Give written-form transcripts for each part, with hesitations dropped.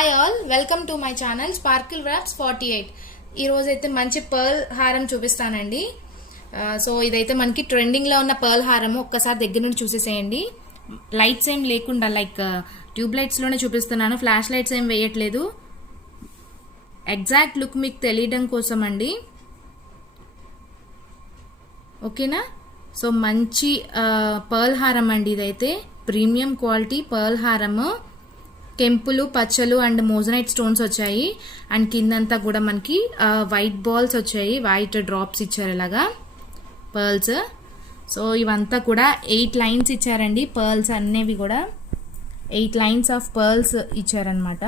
Hi all, welcome to my channel sparkle wraps 48. ఈ రోజు అయితే మంచి పర్ల్ హారం చూపిస్తానండి. సో ఇదైతే మనకి ట్రెండింగ్ లో ఉన్న పర్ల్ హారం. ఒక్కసారి దగ్గర నుండి చూసేసేయండి. లైట్స్ ఏం లేకుండా లైక్ ట్యూబ్ లైట్స్ లోనే చూపిస్తున్నాను, ఫ్లాష్ లైట్స్ ఏం వేయట్లేదు. ఎగ్జాక్ట్ లుక్ మీకు తెలియడం కోసం అండి, ఓకేనా. సో మంచి పర్ల్ హారం అండి. ఇదైతే ప్రీమియం క్వాలిటీ పర్ల్ హారము. కెంపులు, పచ్చలు అండ్ మోజనైట్ స్టోన్స్ వచ్చాయి. అండ్ కిందంతా కూడా మనకి వైట్ బాల్స్ వచ్చాయి, వైట్ డ్రాప్స్ ఇచ్చారు ఇలాగా పర్ల్స్. సో ఇవంతా కూడా 8 లైన్స్ ఇచ్చారండి. పర్ల్స్ అనేవి కూడా 8 లైన్స్ ఆఫ్ పర్ల్స్ ఇచ్చారనమాట.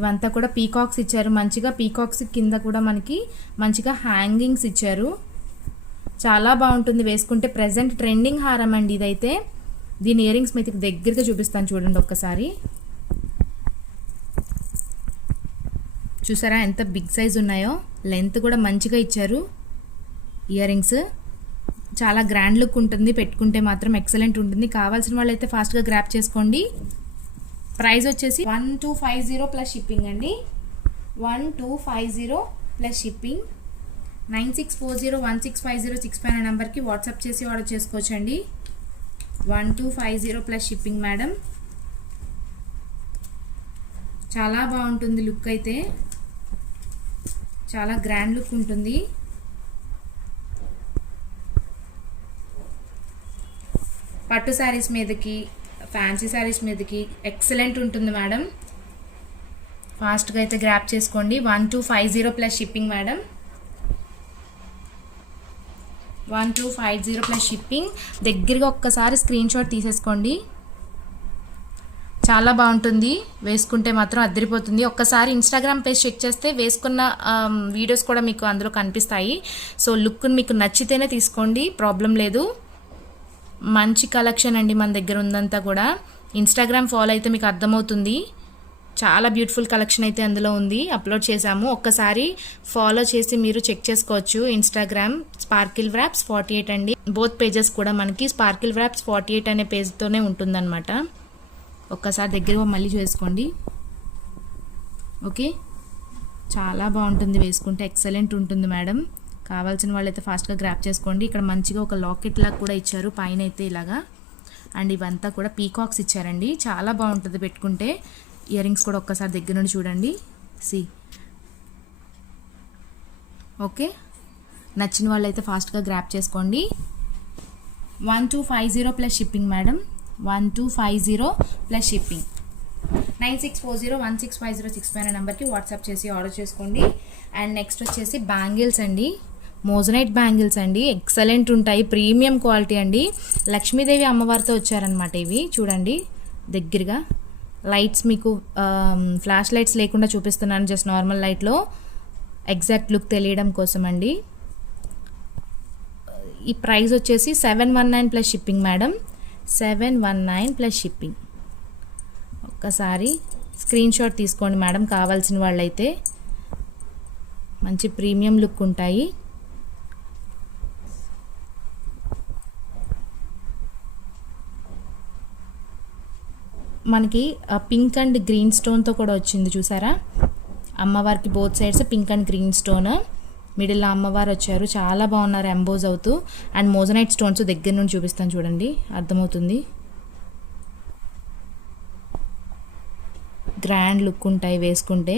ఇవంతా కూడా పీకాక్స్ ఇచ్చారు మంచిగా. పీకాక్స్ కింద కూడా మనకి మంచిగా హ్యాంగింగ్స్ ఇచ్చారు. చాలా బాగుంటుంది వేసుకుంటే. ప్రెజెంట్ ట్రెండింగ్ హారం అండి ఇదైతే. దీని ఇయర్ రింగ్స్ మీకు దగ్గరగా చూపిస్తాను చూడండి ఒక్కసారి. చూసారా ఎంత బిగ్ సైజ్ ఉన్నాయో. లెంత్ కూడా మంచిగా ఇచ్చారు. ఇయర్ రింగ్స్ చాలా గ్రాండ్ లుక్ ఉంటుంది, పెట్టుకుంటే మాత్రం ఎక్సలెంట్ ఉంటుంది. కావాల్సిన వాళ్ళు అయితే ఫాస్ట్గా గ్రాప్ చేసుకోండి. ప్రైస్ వచ్చేసి 1250 ప్లస్ షిప్పింగ్ అండి. 1250 ప్లస్ షిప్పింగ్. 9640165065 అనే నెంబర్కి వాట్సాప్ చేసి ఆర్డర్ చేసుకోవచ్చండి. 1250 ప్లస్ షిప్పింగ్ మేడం. చాలా బాగుంటుంది లుక్ అయితే, చాలా గ్రాండ్ లుక్ ఉంటుంది. పట్టు శారీస్ మీదకి, ఫ్యాన్సీ శారీస్ మీదకి ఎక్సలెంట్ ఉంటుంది మేడం. ఫాస్ట్గా అయితే గ్రాప్ చేసుకోండి. 1250 plus shipping madam. 1250 plus shipping. దగ్గరగా ఒక్కసారి స్క్రీన్ షాట్ తీసేసుకోండి. చాలా బాగుంటుంది వేసుకుంటే మాత్రం అదిరిపోతుంది. ఒక్కసారి ఇన్స్టాగ్రామ్ పేజ్ చెక్ చేస్తే వేసుకున్న వీడియోస్ కూడా మీకు అందులో కనిపిస్తాయి. సో లుక్ మీకు నచ్చితేనే తీసుకోండి, ప్రాబ్లం లేదు. మంచి కలెక్షన్ అండి మన దగ్గర ఉందంతా కూడా. ఇన్స్టాగ్రామ్ ఫాలో అయితే మీకు అర్థమవుతుంది. చాలా బ్యూటిఫుల్ కలెక్షన్ అయితే అందులో ఉంది, అప్లోడ్ చేశాము. ఒక్కసారి ఫాలో చేసి మీరు చెక్ చేసుకోవచ్చు. ఇన్స్టాగ్రామ్ స్పార్కిల్ వ్రాప్స్ 48 అండి. బోత్ పేజెస్ కూడా మనకి స్పార్కిల్ వ్రాప్స్ 48 అనే పేజ్తోనే ఉంటుందన్నమాట. ఒక్కసారి దగ్గర మళ్ళీ చేసుకోండి. ఓకే, చాలా బాగుంటుంది వేసుకుంటే, ఎక్సలెంట్ ఉంటుంది మేడం. కావాల్సిన వాళ్ళైతే ఫాస్ట్గా గ్రాప్ చేసుకోండి. ఇక్కడ మంచిగా ఒక లాకెట్ లాగా కూడా ఇచ్చారు పైన అయితే ఇలాగా. అండ్ ఇవంతా కూడా పీకాక్స్ ఇచ్చారండి. చాలా బాగుంటుంది పెట్టుకుంటే. ఇయర్ రింగ్స్ కూడా ఒక్కసారి దగ్గర నుండి చూడండి. ఓకే, నచ్చిన వాళ్ళైతే ఫాస్ట్గా గ్రాప్ చేసుకోండి. 1250 plus shipping madam. 1250 plus shipping. 9640165065 అనే నెంబర్కి వాట్సాప్ చేసి ఆర్డర్ చేసుకోండి. అండ్ నెక్స్ట్ వచ్చేసి బ్యాంగిల్స్ అండి. మోజనైట్ బ్యాంగిల్స్ అండి, ఎక్సలెంట్ ఉంటాయి, ప్రీమియం క్వాలిటీ అండి. లక్ష్మీదేవి అమ్మవారితో వచ్చారనమాట ఇవి. చూడండి దగ్గరగా. లైట్స్ మీకు ఫ్లాష్ లైట్స్ లేకుండా చూపిస్తున్నాను, జస్ట్ నార్మల్ లైట్లో ఎగ్జాక్ట్ లుక్ తెలియడం కోసం అండి. ఈ ప్రైస్ వచ్చేసి 719 plus shipping madam. 719 plus shipping. ఒక్కసారి స్క్రీన్ షాట్ తీసుకోండి మేడం కావాల్సిన వాళ్ళైతే. మంచి ప్రీమియం లుక్ ఉంటాయి. మనకి పింక్ అండ్ గ్రీన్ స్టోన్తో కూడా వచ్చింది చూసారా. అమ్మవారికి both sides pink and green stone. మిడిల్లో అమ్మవారు వచ్చారు, చాలా బాగున్నారు ఎంబోజ్ అవుతూ. అండ్ మోజనైట్ స్టోన్స్ దగ్గర నుండి చూపిస్తాను చూడండి, అర్థమవుతుంది. గ్రాండ్ లుక్ ఉంటాయి వేసుకుంటే.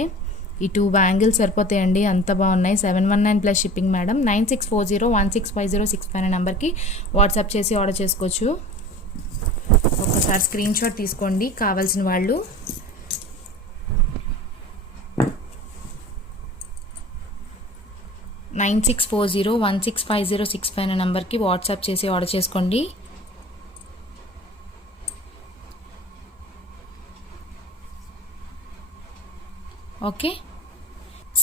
ఈ 2 బ్యాంగిల్స్ సరిపోతాయండి, అంత బాగున్నాయి. 719 ప్లస్ షిప్పింగ్ మేడం. 9640165065 అనే నెంబర్కి వాట్సాప్ చేసి ఆర్డర్ చేసుకోవచ్చు. ఒక్కసారి స్క్రీన్ షాట్ తీసుకోండి కావాల్సిన వాళ్ళు. (9640165065) అనే నెంబర్కి వాట్సాప్ చేసి ఆర్డర్ చేసుకోండి. ఓకే,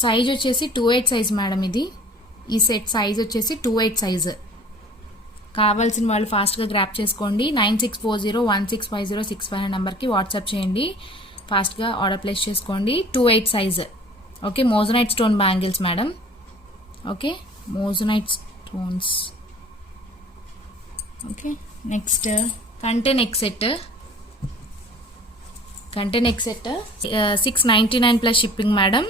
సైజ్ వచ్చేసి 28 సైజ్ మేడం ఇది. ఈ సెట్ సైజ్ వచ్చేసి 28 సైజ్. కావాల్సిన వాళ్ళు ఫాస్ట్గా గ్రాప్ చేసుకోండి. 9640165065 అనే నెంబర్కి వాట్సాప్ చేయండి. ఫాస్ట్గా ఆర్డర్ ప్లేస్ చేసుకోండి. 28 size. Okay, moissanite stone bangles madam. Okay, moissanite stones. Okay, next కంటే నెక్ సెట్. కంటే neck set 699 plus shipping madam.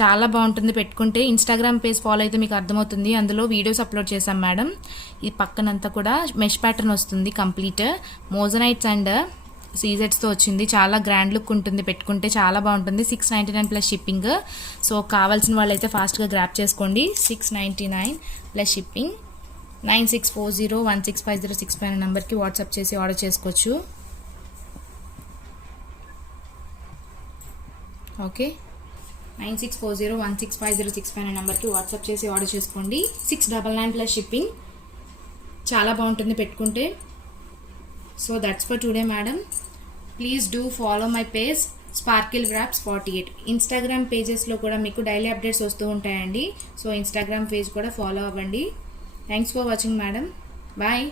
చాలా బాగుంటుంది పెట్టుకుంటే. ఇన్స్టాగ్రామ్ పేజ్ ఫాలో అయితే మీకు అర్థమవుతుంది, అందులో వీడియోస్ అప్లోడ్ చేశాం మేడం. ఈ పక్కనంతా కూడా మెష్ ప్యాటర్న్ వస్తుంది కంప్లీట్. మోజనైట్స్ అండ్ సీజెట్స్తో వచ్చింది. చాలా గ్రాండ్ లుక్ ఉంటుంది పెట్టుకుంటే, చాలా బాగుంటుంది. 699 ప్లస్ షిప్పింగ్. సో కావాల్సిన వాళ్ళైతే ఫాస్ట్గా గ్రాప్ చేసుకోండి. 699 ప్లస్ షిప్పింగ్. 9640165065 అనే నెంబర్కి వాట్సాప్ చేసి ఆర్డర్ చేసుకోవచ్చు. ఓకే, 9640165065 అనే నెంబర్కి వాట్సాప్ చేసి ఆర్డర్ చేసుకోండి. 699 ప్లస్ షిప్పింగ్. చాలా బాగుంటుంది పెట్టుకుంటే. So that's for today madam. Please do follow my page sparkle wraps 48. Instagram పేజెస్లో కూడా మీకు డైలీ అప్డేట్స్ వస్తూ ఉంటాయండి. సో ఇన్స్టాగ్రామ్ పేజ్ కూడా ఫాలో అవ్వండి. Thanks for watching madam. Bye.